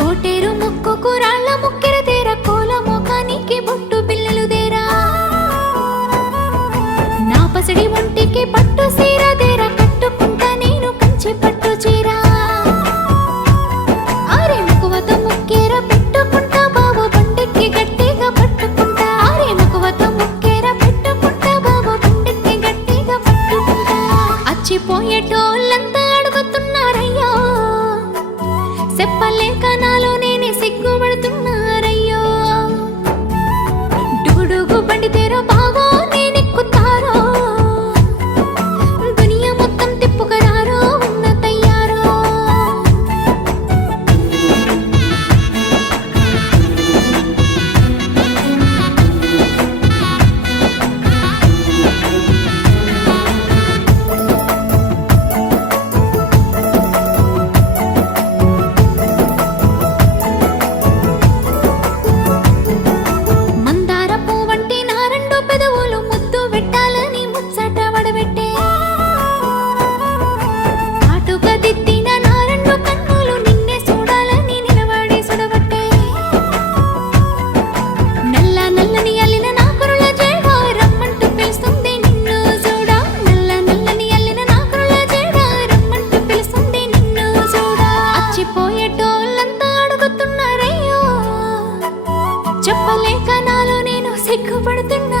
కోటేరు ముక్కుకు రాళ్ళ ముక్కెర తేరా, కోల మోకానికి బొట్టు పిల్లలు దేరా, నా పసిడి ఒంటికి పట్టు సీర దేరా, కట్టుకుంటా నేను కంచి పట్టు చీర. ఆరే మకువతో ముక్కేర పెట్టుకుంటా బాబు బండెక్కి గట్టిగా పట్టుకుంటా, ఆరే మకువతో ముక్కేర పెట్టుకుంటా బాబు బండెక్కి గట్టిగా పట్టుకుంటా. అచ్చిపోయేటోళ్ళంతా అడుగుతున్నారయ్యో, చెప్పలేక నాలో నేనే సిగ్గుపడుతున్నారయ్యో. డుగుడుగు బండి తేరో బావో నేనెక్కుతారో, దునియా మొత్తం తిప్పుకరారో ఉన్న తయ్యారో. మందార పువ్వంటి నా రెండు పెదవులు ముద్దు పెట్టాలని ముచ్చట వడబెట్టే, కాటుక దిద్దిన నా రెండు కన్నులు నిన్నే చూడాలని నిలబడి సుడబట్టే. నల్ల నల్లని అల్లిన నా కురుల జేడ రమ్మంటూ పిలుస్తుంది నిన్ను చూడా, నల్ల నల్లని అల్లిన నా కురుల జేడ రమ్మంటూ పిలుస్తుంది నిన్ను చూడా. అచ్చిపోయేటోళ్ళంతా అడుగుతున్నారయ్యో, చెప్పలేక నాలో నేను సిగ్గుపడుతున్నా.